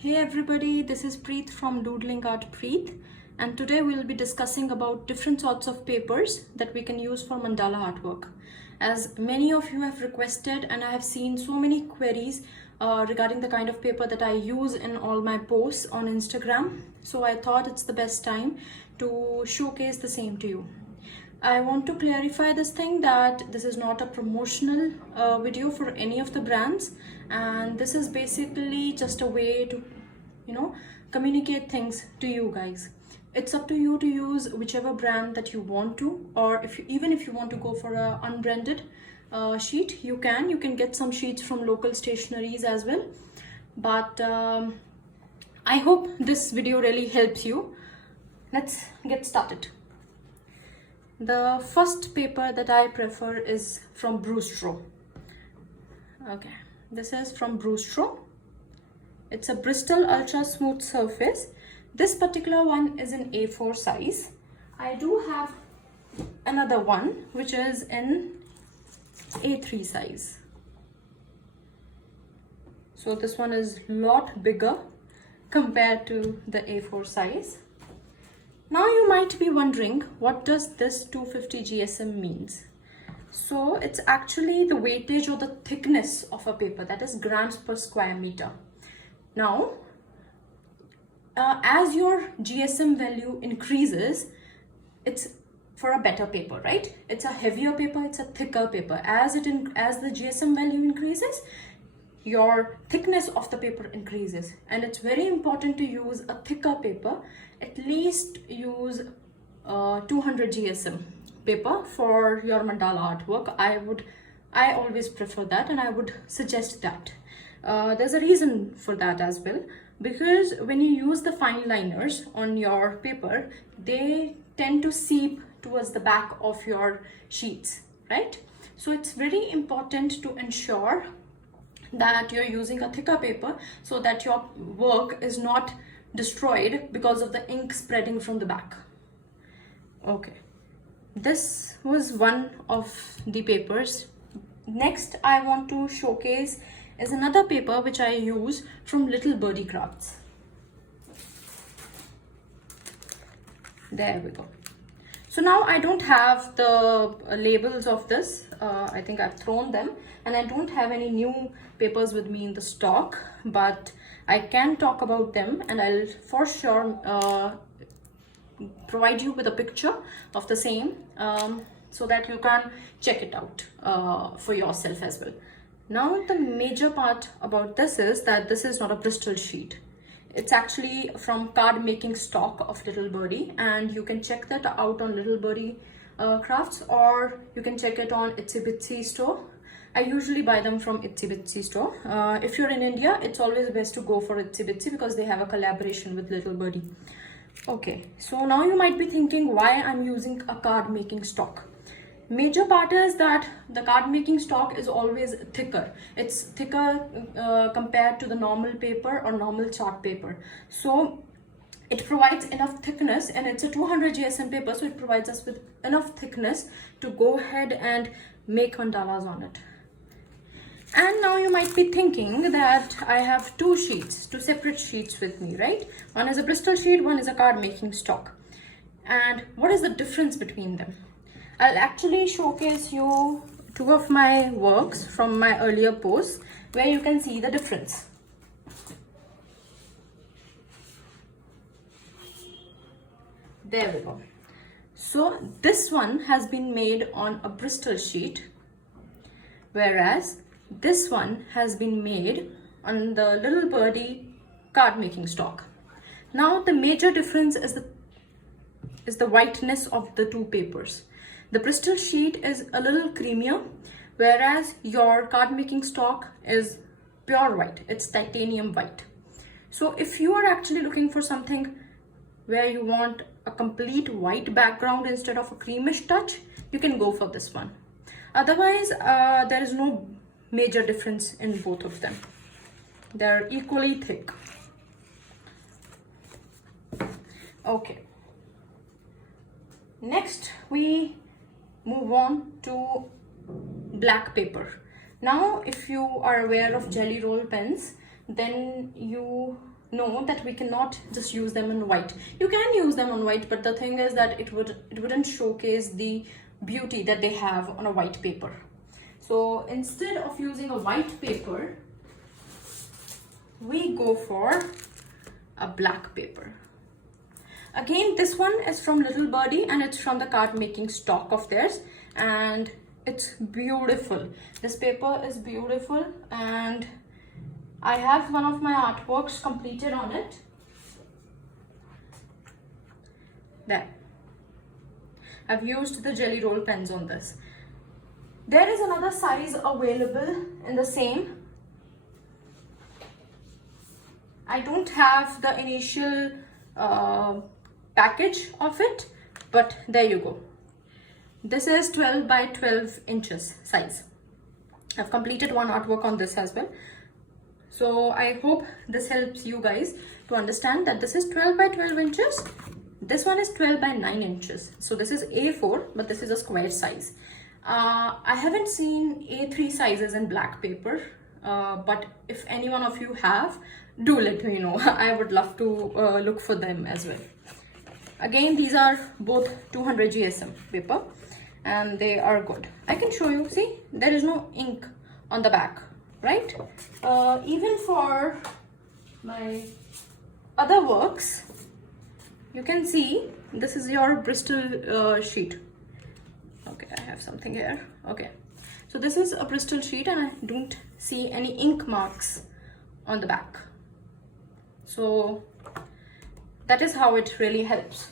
Hey everybody, this is Preet from Doodling Art Preet, and today we'll be discussing about different sorts of papers that we can use for mandala artwork. As many of you have requested, and I have seen so many queries regarding the kind of paper that I use in all my posts on Instagram, so I thought it's the best time to showcase the same to you. I want to clarify this thing that this is not a promotional video for any of the brands, and this is basically just a way to communicate things to you guys. It's up to you to use whichever brand that you want to, or even if you want to go for a unbranded sheet, you can get some sheets from local stationeries as well. But I hope this video really helps you. Let's get started. The first paper that I prefer is from Bristol. Okay, this is from Bristol. It's a Bristol Ultra Smooth Surface. This particular one is in A4 size. I do have another one which is in A3 size. So this one is a lot bigger compared to the A4 size. Now you might be wondering, what does this 250 GSM means? So it's actually the weightage or the thickness of a paper, that is grams per square meter. Now, as your GSM value increases, it's for a better paper, right? It's a heavier paper, it's a thicker paper. As the GSM value increases, your thickness of the paper increases, and it's very important to use a thicker paper. At least use 200 GSM paper for your mandala artwork. I always prefer that, and I would suggest that. There's a reason for that as well, because when you use the fine liners on your paper, they tend to seep towards the back of your sheets, right? So it's very important to ensure that you're using a thicker paper so that your work is not destroyed because of the ink spreading from the back. Okay, this was one of the papers. Next I want to showcase is another paper which I use from Little Birdie Crafts. There we go. So now I don't have the labels of this. I think I've thrown them, and I don't have any new papers with me in the stock, but I can talk about them, and I'll for sure provide you with a picture of the same so that you can check it out for yourself as well. Now the major part about this is that this is not a Bristol sheet. It's actually from card making stock of Little Birdie, and you can check that out on Little Birdie Crafts, or you can check it on itsybitsy store. I usually buy them from itsybitsy store. If you're in India, it's always best to go for itsybitsy because they have a collaboration with Little Birdie. Okay, so now you might be thinking why I'm using a card making stock. Major part is that the card making stock is always thicker. It's thicker compared to the normal paper or normal chart paper. So it provides enough thickness, and it's a 200 GSM paper, so it provides us with enough thickness to go ahead and make mandalas on it. And now you might be thinking that I have two separate sheets with me, right? One is a Bristol sheet, one is a card making stock. And what is the difference between them? I'll actually showcase you two of my works from my earlier posts where you can see the difference. There we go. So this one has been made on a Bristol sheet, whereas this one has been made on the Little Birdie card making stock. Now the major difference is the whiteness of the two papers. The Bristol sheet is a little creamier, whereas your card making stock is pure white. It's titanium white. So if you are actually looking for something where you want a complete white background instead of a creamish touch, you can go for this one. Otherwise, there is no major difference in both of them. They're equally thick. Okay. Next, we move on to black paper. Now, if you are aware of jelly roll pens, then you know that we cannot just use them on white. You can use them on white, but the thing is that it wouldn't showcase the beauty that they have on a white paper. So instead of using a white paper, we go for a black paper. Again, this one is from Little Birdie and it's from the card making stock of theirs, and it's beautiful. This paper is beautiful, and I have one of my artworks completed on it. There. I've used the jelly roll pens on this. There is another size available in the same. I don't have the initial package of it, but there you go. This is 12 by 12 inches size. I've completed one artwork on this as well. So I hope this helps you guys to understand that this is 12 by 12 inches. This one is 12 by 9 inches. So this is A4, but this is a square size. I haven't seen A3 sizes in black paper, but if any one of you have, do let me know. I would love to look for them as well. Again, these are both 200 GSM paper and they are good. I can show you, see, there is no ink on the back, right? Even for my other works, you can see this is your Bristol sheet. Okay, I have something here. Okay, so this is a Bristol sheet and I don't see any ink marks on the back. So that is how it really helps.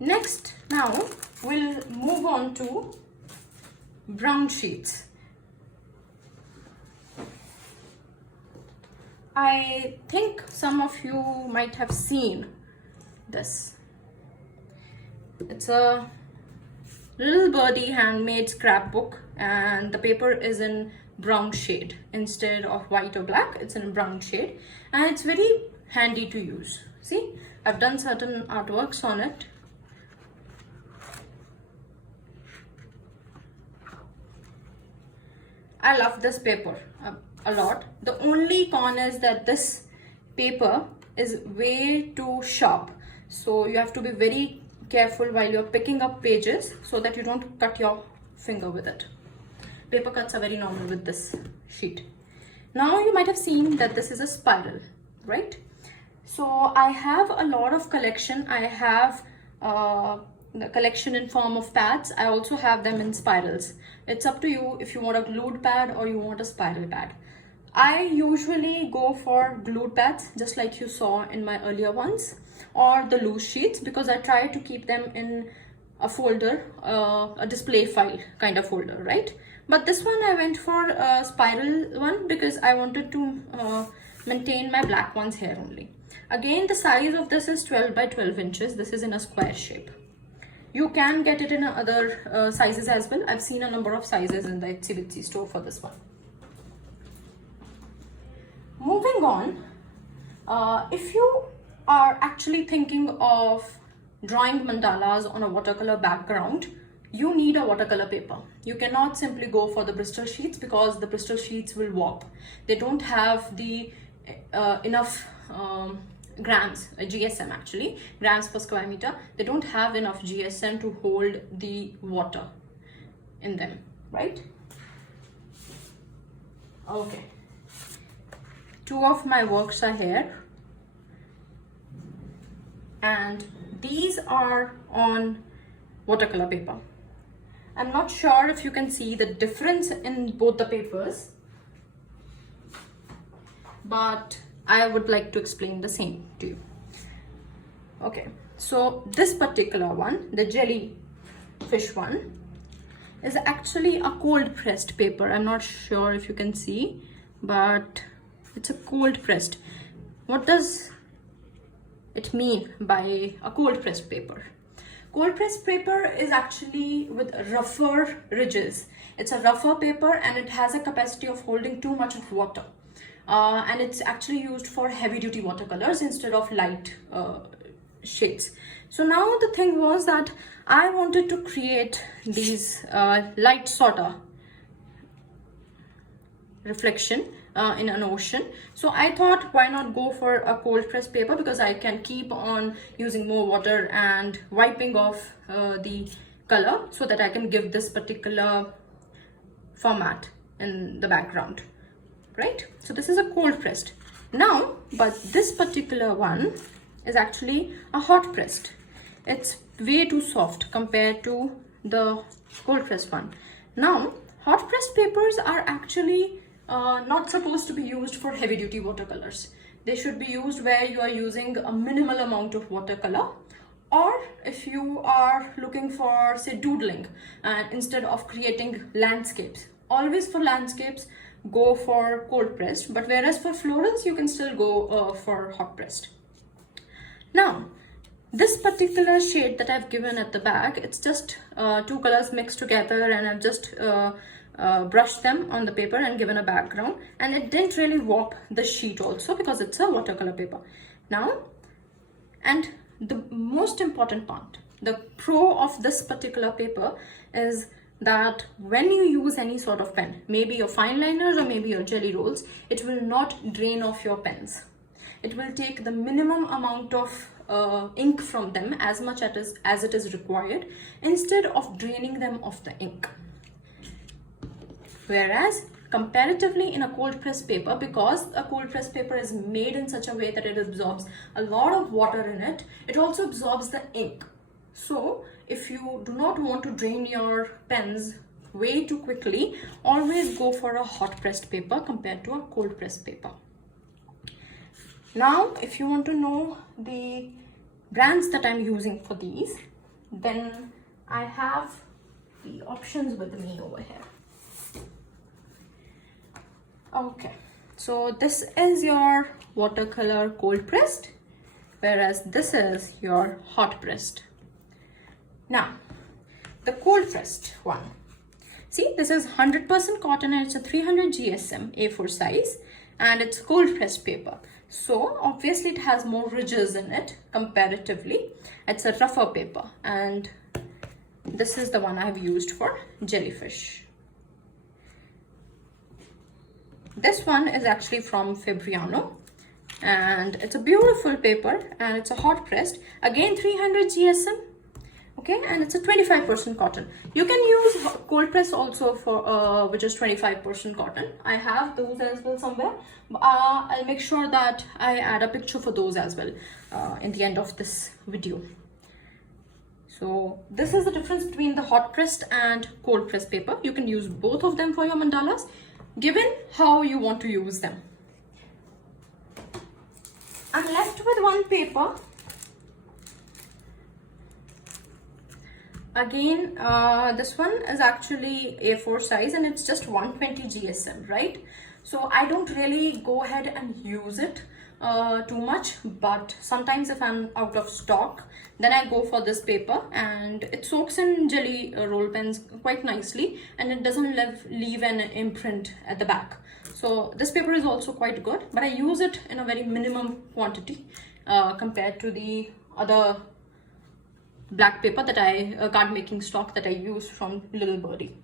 Next, now we'll move on to brown sheets. I think some of you might have seen this. It's a Little Birdie handmade scrapbook, and the paper is in brown shade instead of white or black. It's in brown shade and it's very handy to use. See, I've done certain artworks on it. I love this paper a lot. The only con is that this paper is way too sharp, so you have to be very careful while you're picking up pages so that you don't cut your finger with it. Paper cuts are very normal with this sheet. Now you might have seen that this is a spiral, right? So I have a lot of collection. I have the collection in form of pads. I also have them in spirals. It's up to you if you want a glued pad or you want a spiral pad. I usually go for glued pads, just like you saw in my earlier ones, or the loose sheets, because I try to keep them in a folder, a display file kind of folder, right? But this one I went for a spiral one because I wanted to maintain my black ones here only. Again, the size of this is 12 by 12 inches. This is in a square shape. You can get it in other sizes as well. I've seen a number of sizes in the itsybitsy store for this one. Moving on, if you are actually thinking of drawing mandalas on a watercolor background, you need a watercolor paper. You cannot simply go for the Bristol sheets because the Bristol sheets will warp. They don't have the enough grams, GSM actually, grams per square meter. They don't have enough GSM to hold the water in them, right? Okay. Two of my works are here. And these are on watercolor paper. I'm not sure if you can see the difference in both the papers, but I would like to explain the same to you. Okay, so this particular one, the jellyfish one, is actually a cold pressed paper. I'm not sure if you can see, but it's a cold pressed. What does it mean by a cold pressed paper? Cold pressed paper is actually with rougher ridges. It's a rougher paper and it has a capacity of holding too much of water. And it's actually used for heavy duty watercolors instead of light shades. So now the thing was that I wanted to create these light sort of reflection in an ocean. So I thought, why not go for a cold pressed paper, because I can keep on using more water and wiping off the color so that I can give this particular format in the background, right? So this is a cold pressed now, but this particular one is actually a hot pressed. It's way too soft compared to the cold pressed one. Now, hot pressed papers are actually not supposed to be used for heavy duty watercolors. They should be used where you are using a minimal amount of watercolor, or if you are looking for, say, doodling and instead of creating landscapes. Always for landscapes, go for cold pressed, but whereas for florals, you can still go for hot pressed. Now, this particular shade that I've given at the back, it's just two colors mixed together, and I've just brushed them on the paper and given a background, and it didn't really warp the sheet also because it's a watercolor paper. Now, and the most important part, the pro of this particular paper is that when you use any sort of pen, maybe your fine liners or maybe your jelly rolls, it will not drain off your pens. It will take the minimum amount of ink from them as much as it is required, instead of draining them of the ink. Whereas comparatively in a cold pressed paper, because a cold pressed paper is made in such a way that it absorbs a lot of water in it, it also absorbs the ink. So if you do not want to drain your pens way too quickly, always go for a hot pressed paper compared to a cold pressed paper. Now, if you want to know the brands that I'm using for these, then I have the options with me over here. Okay, so this is your watercolor cold pressed, whereas this is your hot pressed. Now, the cold pressed one. See, this is 100% cotton and it's a 300 GSM A4 size, and it's cold pressed paper. So obviously it has more ridges in it comparatively. It's a rougher paper, and this is the one I've used for jellyfish. This one is actually from Fabriano, and it's a beautiful paper, and it's a hot pressed, again 300 GSM. Okay, and it's a 25% cotton. You can use cold press also for which is 25% cotton. I have those as well somewhere. I'll make sure that I add a picture for those as well in the end of this video. So this is the difference between the hot pressed and cold pressed paper. You can use both of them for your mandalas, given how you want to use them. I'm left with one paper. Again, this one is actually A4 size, and it's just 120 GSM, right? So I don't really go ahead and use it too much, but sometimes if I'm out of stock, then I go for this paper, and it soaks in jelly roll pens quite nicely, and it doesn't leave an imprint at the back. So this paper is also quite good, but I use it in a very minimum quantity compared to the other black paper that card making stock that I use from Little Birdie.